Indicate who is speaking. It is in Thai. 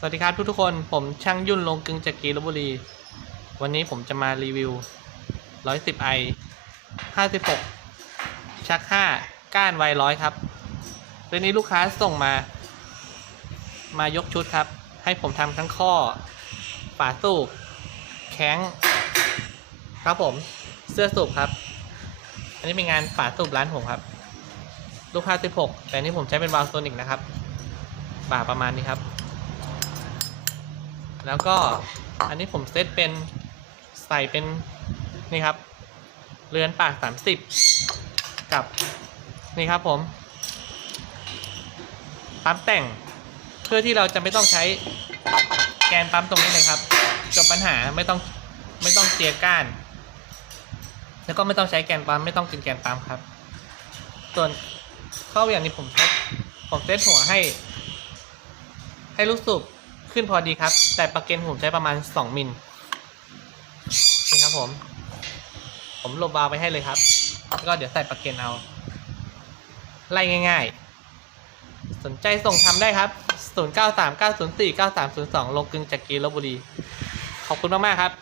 Speaker 1: สวัสดีครับทุกทุกๆคนผมช่างยุ่นลงกึงจากกีรบุรี วันนี้ผมจะมารีวิว 110i 56 ชัก 5 ก้านไวร้อยครับเรื่องนี้ลูกค้าส่งมา มายกชุดครับ ให้ผมทำทั้งข้อ ฝาสูบแข้ง ครับผมเสื้อสูบครับ อันนี้เป็นงานฝาสูบร้านผมครับ ลูกค้า 16 แต่นนี่ผมใช้เป็นวาล์วโซนิกนะครับฝาประมาณนี้ครับ แล้วก็อันนี้ผมเซตเป็นใส่เป็นนี่ครับ เรือนปาก 30 กับนี่ครับผมปั๊มแต่งเพื่อที่เราจะไม่ต้องใช้แกนปั๊มตรงนี้เลยครับจบปัญหาไม่ต้องไม่ต้องเจียก้าน แล้วก็ไม่ต้องใช้แกนปั๊มไม่ต้องกินแกนปั๊มครับ ส่วนข้ออย่างนี้ผมเซตผมเซตหัวให้ ให้ลูกสูบ ขึ้นพอดีครับ แต่ปากเกนผมใช้ประมาณ 2 มิลนี่ครับผม ผมลบบาวไปให้เลยครับแล้วก็เดี๋ยวใส่ปากเกนเอา ไล่ง่าย ๆ สนใจส่งทำได้ครับ 0939049302 ลงกึงจากกีรบุรี ขอบคุณมาก ๆ ครับ